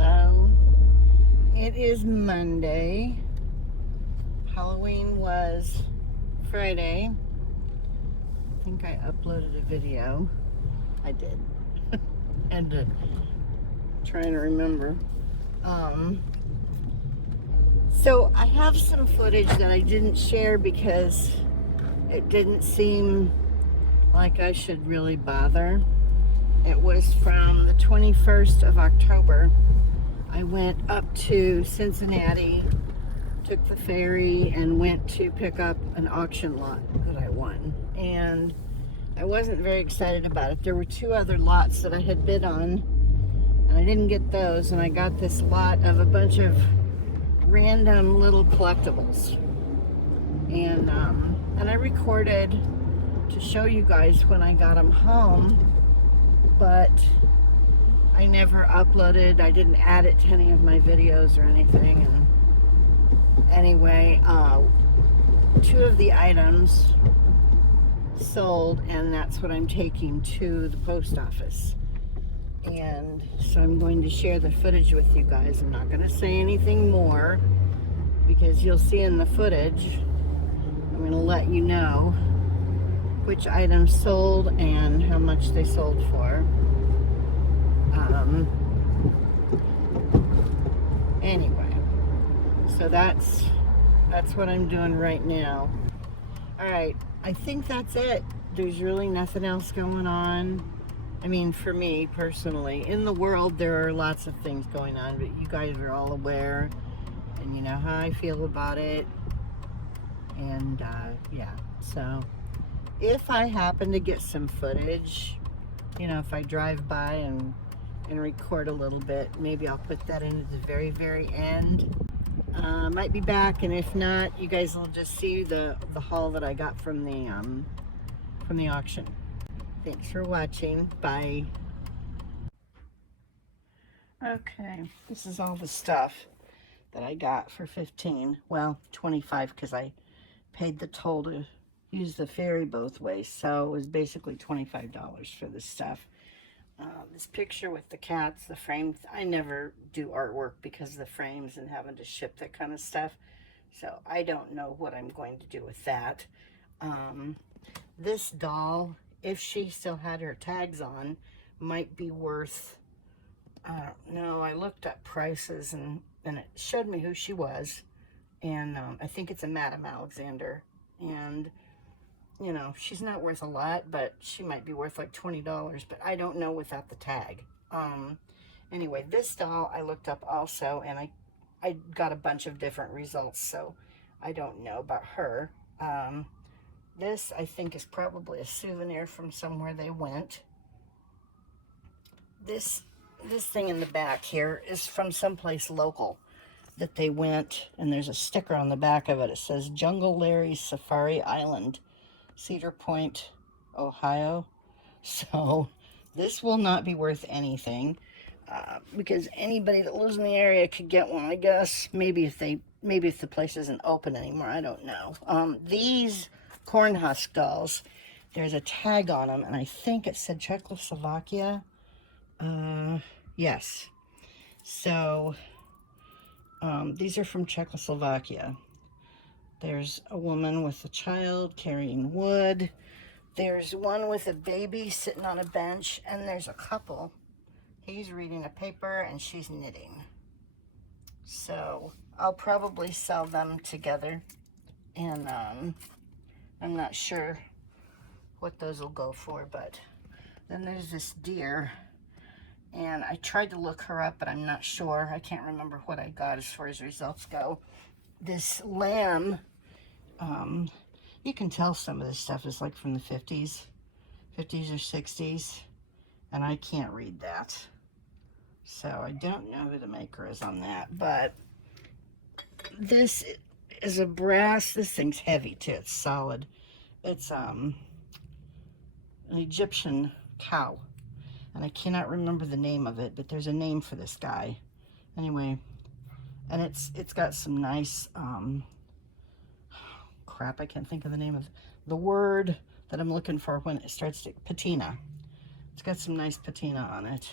Hello. It is Monday. Halloween was Friday. I think I uploaded a video. I did. And trying to remember. So I have some footage that I didn't share because it didn't seem like I should really bother. It was from the 21st of October. I went up to Cincinnati, took the ferry, and went to pick up an auction lot that I won. And I wasn't very excited about it. There were two other lots that I had bid on, and I didn't get those, and I got this lot of a bunch of random little collectibles. And I recorded to show you guys when I got them home, but I never uploaded. I didn't add it to any of my videos or anything. And anyway, two of the items sold, and that's what I'm taking to the post office. And so I'm going to share the footage with you guys. I'm not going to say anything more because you'll see in the footage. I'm going to let you know which items sold and how much they sold for. Anyway, so that's what I'm doing right now. All right, I think that's it. There's really nothing else going on. I mean, for me personally, in the world there are lots of things going on, but you guys are all aware, and you know how I feel about it. And yeah, so if I happen to get some footage, you know, if I drive by and record a little bit, maybe I'll put that in at the very, very end. Might be back, and if not, you guys will just see the haul that I got from the auction. Thanks for watching. Bye. Okay, this is all the stuff that I got for 15. Well, 25 because I paid the toll to use the ferry both ways, so it was basically $25 for this stuff. This picture with the cats, the frames, I never do artwork because of the frames and having to ship that kind of stuff. So I don't know what I'm going to do with that. This doll, if she still had her tags on, might be worth, I don't know, I looked up prices and it showed me who she was. And I think it's a Madame Alexander. And you know, she's not worth a lot, but she might be worth like $20, but I don't know without the tag. Anyway, this doll I looked up also, and I got a bunch of different results, so I don't know about her. This I think is probably a souvenir from somewhere they went. This thing in the back here is from someplace local that they went, and there's a sticker on the back of it. It says Jungle Larry's Safari Island, Cedar Point, Ohio. So this will not be worth anything because anybody that lives in the area could get one, I guess. Maybe if the place isn't open anymore, I don't know. These corn husk dolls, there's a tag on them, and I think it said Czechoslovakia. Yes. So these are from Czechoslovakia. There's a woman with a child carrying wood. There's one with a baby sitting on a bench, and there's a couple. He's reading a paper and she's knitting. So I'll probably sell them together, and I'm not sure what those will go for. But then there's this deer, and I tried to look her up, but I'm not sure. I can't remember what I got as far as results go. This lamb, you can tell some of this stuff is like from the 50s or 60s, and I can't read that. So I don't know who the maker is on that, but this is a brass, this thing's heavy too, it's solid. It's an Egyptian cow, and I cannot remember the name of it, but there's a name for this guy. Anyway, and it's got some nice, crap, I can't think of the name of the word that I'm looking for when it starts to, patina. It's got some nice patina on it.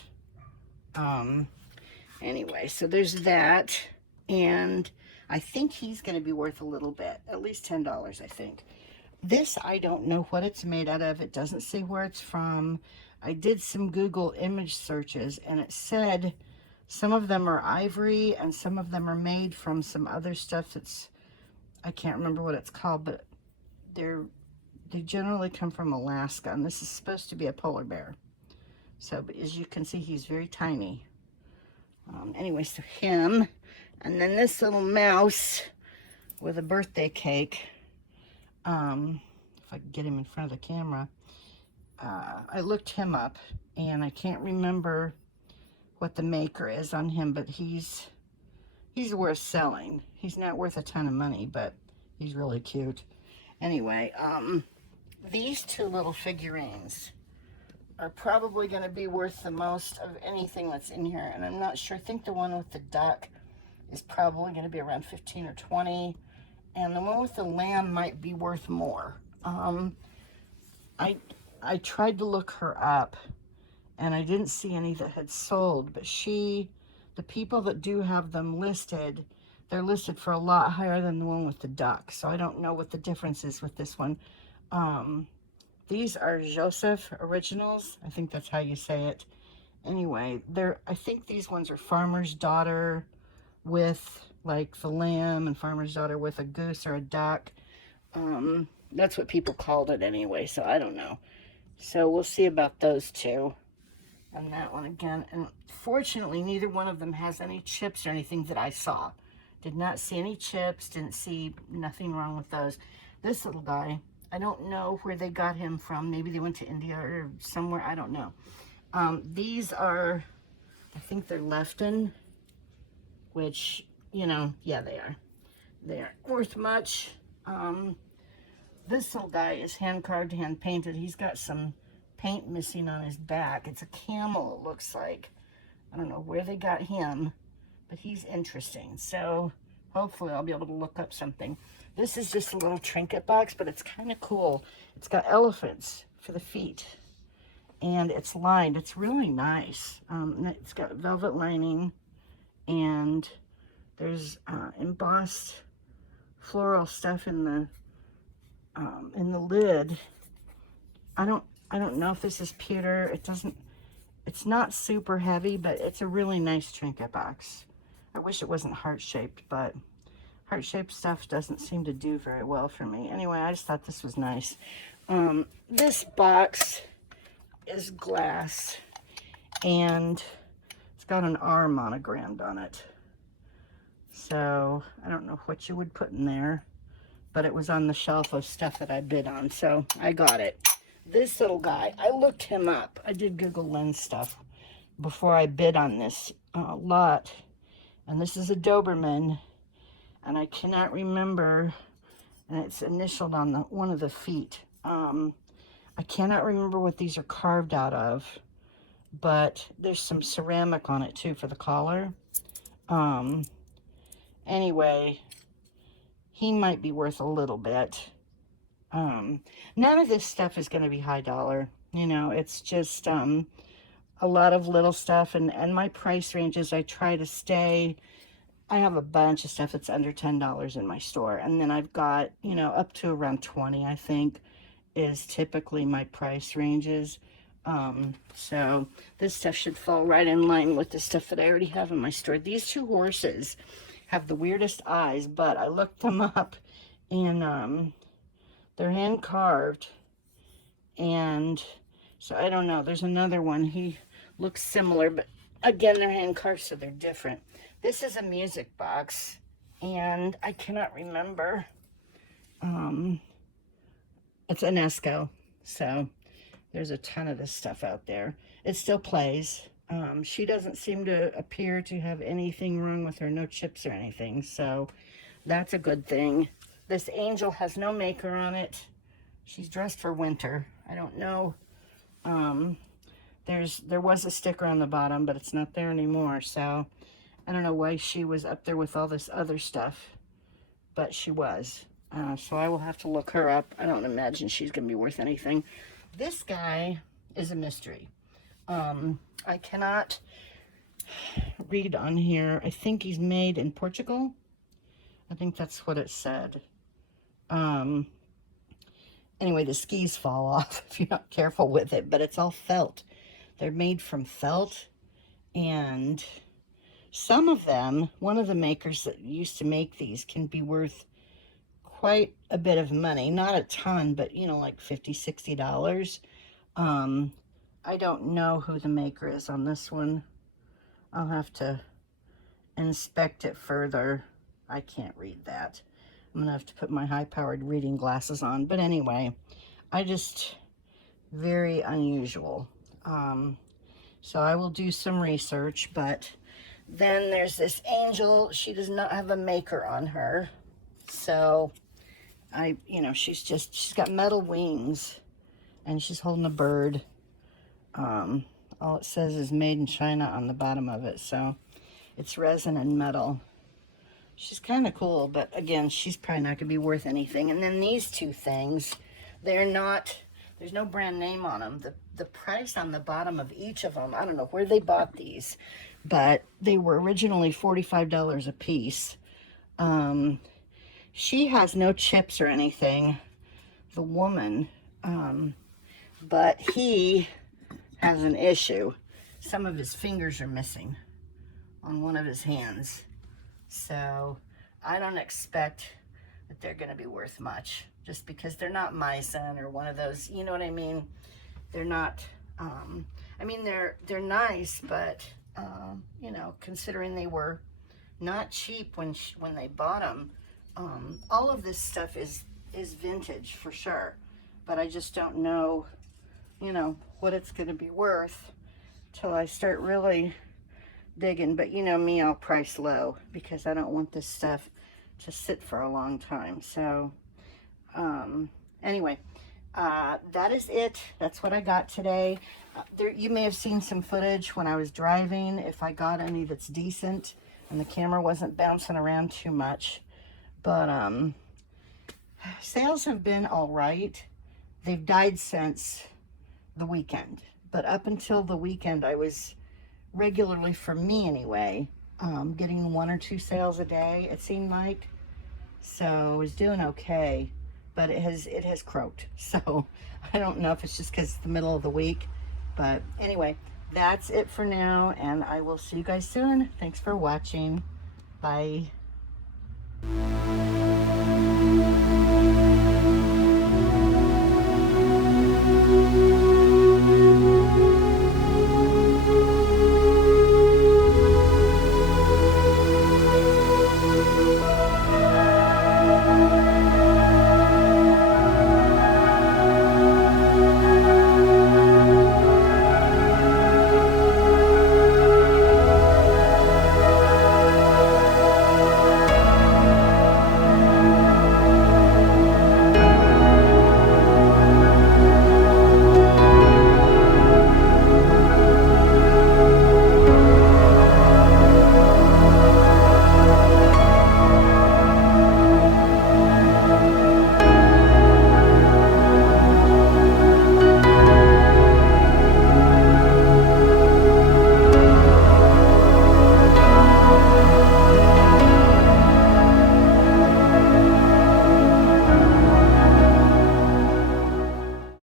Anyway, so there's that. And I think he's going to be worth a little bit, at least $10, I think. This, I don't know what it's made out of. It doesn't say where it's from. I did some Google image searches, and it said some of them are ivory and some of them are made from some other stuff that's, I can't remember what it's called, but they generally come from Alaska, and this is supposed to be a polar bear. So, but as you can see, he's very tiny. Anyway, so him, and then this little mouse with a birthday cake. If I can get him in front of the camera. I looked him up, and I can't remember what the maker is on him, but he's worth selling. He's not worth a ton of money, but he's really cute. Anyway, these two little figurines are probably going to be worth the most of anything that's in here, and I'm not sure. I think the one with the duck is probably going to be around 15 or 20, and the one with the lamb might be worth more. I tried to look her up, and I didn't see any that had sold, but the people that do have them listed, they're listed for a lot higher than the one with the duck, so I don't know what the difference is with this one. These are Joseph Originals. I think that's how you say it. Anyway, I think these ones are Farmer's Daughter with like the lamb, and Farmer's Daughter with a goose or a duck. That's what people called it anyway, so I don't know. So we'll see about those two. And that one again. And fortunately, neither one of them has any chips or anything that I saw. Did not see any chips, didn't see nothing wrong with those. This little guy, I don't know where they got him from. Maybe they went to India or somewhere, I don't know. These are, I think they're Lefton, which, you know, yeah, they are. They aren't worth much. This little guy is hand carved, hand painted. He's got some paint missing on his back. It's a camel, it looks like. I don't know where they got him, but he's interesting. So hopefully I'll be able to look up something. This is just a little trinket box, but it's kind of cool. It's got elephants for the feet, and it's lined. It's really nice. It's got velvet lining, and there's embossed floral stuff in the lid. I don't know if this is pewter. It's not super heavy, but it's a really nice trinket box. I wish it wasn't heart-shaped, but heart-shaped stuff doesn't seem to do very well for me. Anyway, I just thought this was nice. This box is glass, and it's got an R monogrammed on it. So I don't know what you would put in there, but it was on the shelf of stuff that I bid on, so I got it. This little guy, I looked him up. I did Google Lens stuff before I bid on this lot. And this is a Doberman, and I cannot remember, and it's initialed on one of the feet. I cannot remember what these are carved out of, but there's some ceramic on it too for the collar. Anyway, he might be worth a little bit. None of this stuff is going to be high dollar. You know, it's just a lot of little stuff, and my price ranges, I try to stay. I have a bunch of stuff that's under $10 in my store, and then I've got, you know, up to around 20, I think, is typically my price ranges. So this stuff should fall right in line with the stuff that I already have in my store. These two horses have the weirdest eyes, but I looked them up, and they're hand carved, and so I don't know. There's another one. He looks similar, but again, they're hand carved, so they're different. This is a music box, and I cannot remember. It's an Esco, so there's a ton of this stuff out there. It still plays. She doesn't seem to appear to have anything wrong with her, no chips or anything, so that's a good thing. This angel has no maker on it. She's dressed for winter. I don't know. There was a sticker on the bottom, but it's not there anymore, so I don't know why she was up there with all this other stuff, but she was. So I will have to look her up. I don't imagine she's going to be worth anything. This guy is a mystery. I cannot read on here. I think he's made in Portugal. I think that's what it said. Anyway, the skis fall off if you're not careful with it, but it's all felt. They're made from felt, and some of them, one of the makers that used to make these, can be worth quite a bit of money. Not a ton, but you know, like $50, $60. I don't know who the maker is on this one. I'll have to inspect it further. I can't read that. I'm gonna have to put my high-powered reading glasses on. But anyway, very unusual. So I will do some research, but then there's this angel. She does not have a maker on her. So she's got metal wings and she's holding a bird. All it says is made in China on the bottom of it. So it's resin and metal. She's kind of cool, but again, she's probably not gonna be worth anything. And then these two things, there's no brand name on them. The price on the bottom of each of them, I don't know where they bought these, but they were originally $45 a piece. She has no chips or anything, the woman, but he has an issue. Some of his fingers are missing on one of his hands. So I don't expect that they're going to be worth much, just because they're not Meissen or one of those, you know what I mean? They're not, they're nice, but, considering they were not cheap when they bought them, all of this stuff is vintage for sure, but I just don't know, what it's going to be worth till I start really digging. But you know me, I'll price low because I don't want this stuff to sit for a long time. So anyway, that is it. That's what I got today. You may have seen some footage when I was driving, if I got any that's decent and the camera wasn't bouncing around too much. But sales have been all right. They've died since the weekend, but up until the weekend I was regularly, for me anyway, getting 1 or 2 sales a day, it seemed like. So I was doing okay, but it has croaked. So I don't know if it's just because it's the middle of the week, but anyway, that's it for now, and I will see you guys soon. Thanks for watching. Bye.